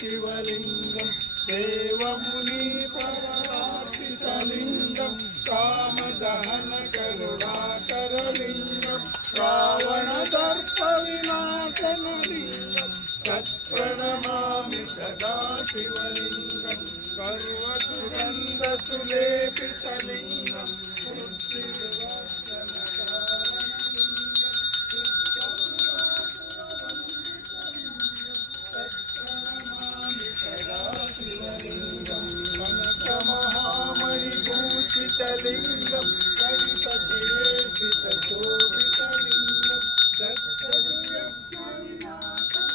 शिवलिङ्गं देवमुनिपरार्चितलिङ्गं कामदहनकरुणाकरलिङ्गं रावणदर्पविनाशनलिङ्गं तत्प्रणमामि सदा शिवलिङ्गं सर्वसुगन्धसुलेपितलिङ्गं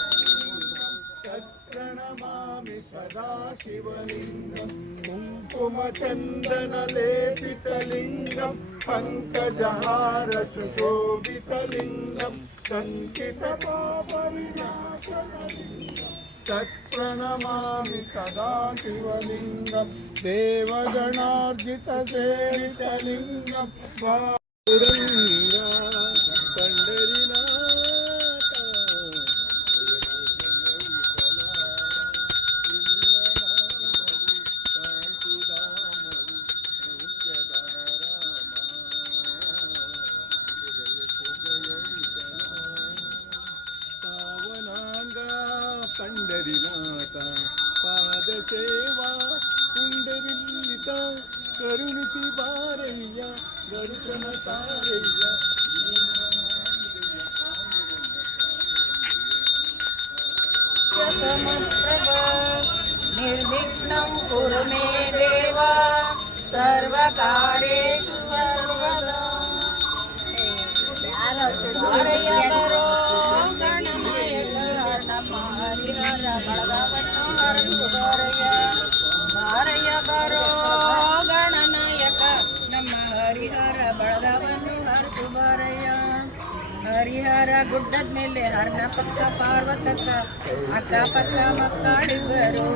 लिंगम तत्प्रणमामि सदा शिवलिंगम कुङ्कुमचन्दनलेपितलिङ्गं पङ्कजहार सुशोभितलिङ्गं सङ्कितपापविनाशनलिङ्गं तत्प्रणमामि सदा शिवलिङ्गं देवगणार्जितसेवितलिङ्गं पंढरीनाथ पादसेवा पुंडरीलित करुणिसी बारय्य दर्शन तारय्य निर्विघ्नं कुरु मे देव सर्वकार्येषु सर्वदा ಹರಿಹರ ಗುಡ್ಡದ ಮೇಲೆ ಹರ್ನ ಪಕ್ಕ ಪಾರ್ವತಕ್ಕ ಅಕ್ಕ ಪಕ್ಕ ಮಕ್ಕಳಿಗರು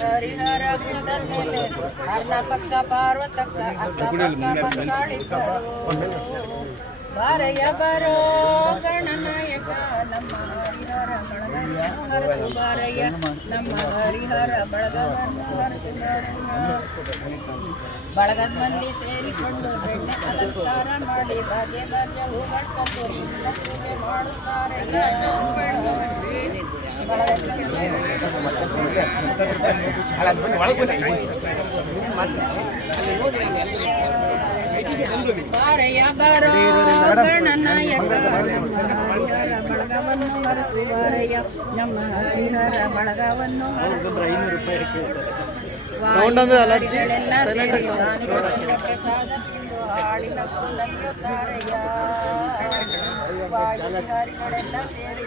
ಹರಿಹರ ಗುಡ್ಡದ ಮೇಲೆ ಹರ್ನ ಪಕ್ಕ ಪಾರ್ವತಕ್ಕ ಅಕ್ಕ ಪಕ್ಕ ಮಕ್ಕಳಿಗರು ಬಾರಯ್ಯ ಬರೋ ಗಣನಾಯಕ ನಮ್ಮ ಹರಿಹರ ಬಳಗವನ್ನು ಹರಸು ಬಾರಯ್ಯ ನಮ್ಮ ಹರಿಹರ ಬಳಗವನ್ನು ಹರಸು ಬಳಗದ ಮಂದಿ ಸೇರಿಕೊಂಡು ಬೆಣ್ಣೆ ಅಲಂಕಾರ ಮಾಡಿ ಭಾಗ್ಯ ಭಾಗ್ಯ ಹೂಗಳು ತಂದು ಪೂಜೆ ಮಾಡಿಸ್ತಾರೆ ಬಾರಯ್ಯ ಬರೋ ಗಣನಾಯಕ ಹರಿಹರ ಬಳಗವನ್ನು ಹರಸು ಬಾರಯ್ಯ ನಮ್ಮ ಹರಿಹರ ಬಳಗವನ್ನು ವಾಯುಗಳೆಲ್ಲ ಸೇರಿ ಪ್ರಸಾದ ತಿಂದು ಹಾಡಿನ ನಲಿಯುತ್ತಾರಯ್ಯ ವಾಯುಗಳೆಲ್ಲ ಸೇರಿ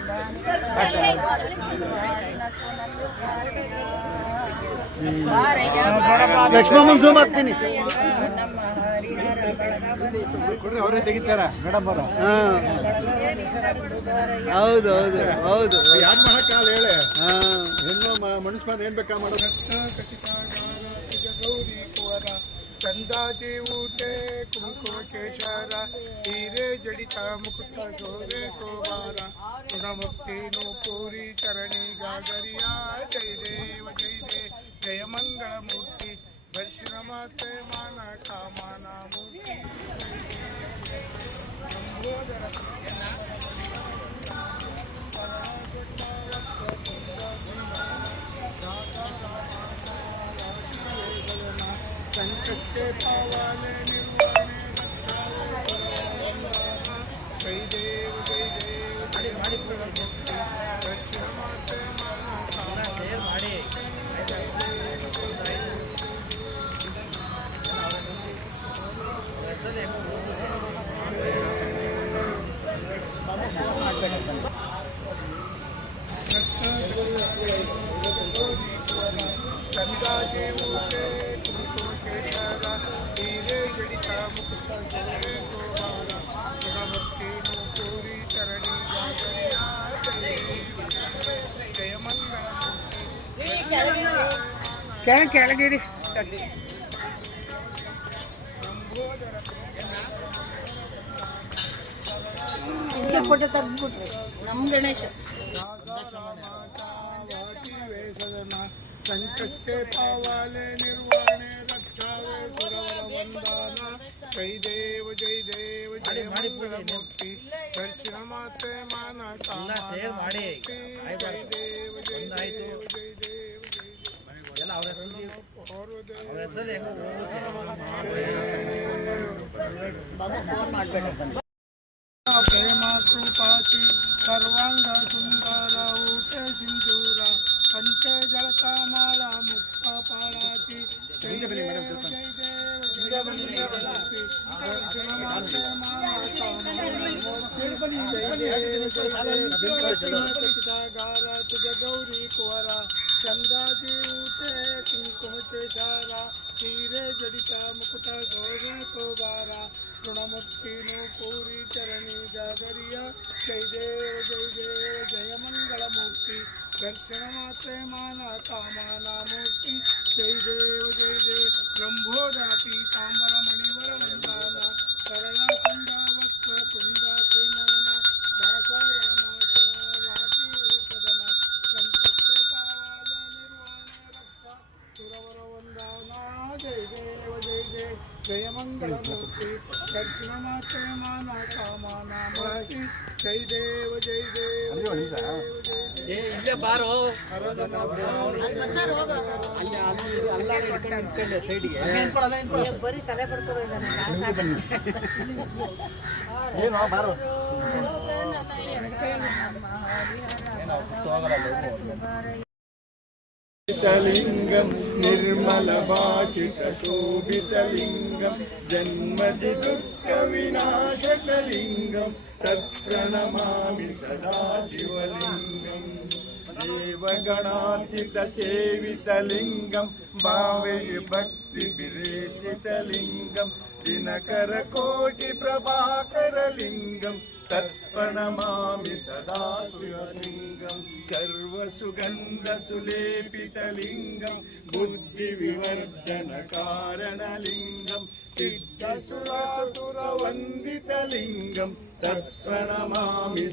ಲಕ್ಷ್ಮಮ್ಮ ಝೂಮ್ ಆಗ್ತೀನಿ ನಮ್ಮ ಹರಿಹರ ಬಳಗವನ್ನು ಅವರೇ ತೆಗಿತಾರ ಮೇಡಮ್ ಅವರು ಹೌದು ಹೌದು ಹೌದು ಯಾರು ಮಾಡಕ್ಕಾಲ ಹೇಳಿ ಹೆಣ್ಣು ಮನುಷ್ಯ ಏನ್ ಬೇಕಾ ಮಾಡೋದು ಗೌರಿ ಕುವರ ಚಂದಾಜಿ ಊಟೆ ಕುಂಕುಮಕೇಶರ ಹೀರೆ ಜಡಿತ ಮುಕುಟ ಶೋಭೆ ಕುಮಾರ ಗುಣಮುಕ್ತಿ ನೂಪೂರಿ ಚರಣಿ ಗಾಗರಿಯ ಜೈ ದೇವ ಜಯ ಮಂಗಳ ಮೂರ್ತಿ ವೈಷ್ಣವತೆ ಮಾನ ಕಾಮನ ಮೂರ್ತಿ संकटे पावाले निर्वाणे जय देव जय दक्षिणमाते ಕೆಳಗಿಡಿ ಫೋಟೋ ತೆಗೆದ್ಬಿಟ್ರು ನಮ್ಮ ಗಣೇಶ कुंकुमते पावाले निर्वाणे रक्षावे सुरवरवंदना जय देव जय देव जय मंगलमूर्ति दर्शन माते माना कामना जय देव जय देव जय देव प्रेम कृपाची सर्वांग सुंदर उठे सिंधूरा पंच जळका माळा मुक्त पाळाची जय देव जय देव जय मंगलमूर्ति दर्शन माते माना कामना तुझ गौरी कुवरा चंदाजी उठे कुंकुमते सारा हीरे जडिता मुकुट गौरे को बारा ऋणमुक्ति नो पूरी चरणी जागरिया जय देव जय मंगलमूर्ति दर्शन माते माना कामना मूर्ति जय देव लंबोदर पीतांबर मणिवर वंदना सरला कुंदा वस्त्र कुंदा त्रिनयना दासा रामाचा वाटी सदना संतप्ते पावाले निर्वाणे रक्षा सुरवर वंदना जय देव जय मंगलमूर्ति दर्शन माते माना कामना मूर्ति जय देव ಇಲ್ಲೇ ಬಾರೋ ಬರೀ ತಲೆ लिंगम निर्मल भाषित शोभितलिंगम जन्मदि दुःख विनाशकलिंगम सत्प्रणमामि सदा शिवलिंगम देवगणार्चित सेवितलिंगम भावे भक्ति विरेचितलिंगम दिनकर कोटि प्रभाकर लिंगम तत्प्रणमामि सदा शिवलिंगम सर्वसुगंध सुलेपितलिंगम बुद्धिविवर्धन कारणलिंगम सिद्धसुरासुरवन्दितलिंगम तत्प्रणमामि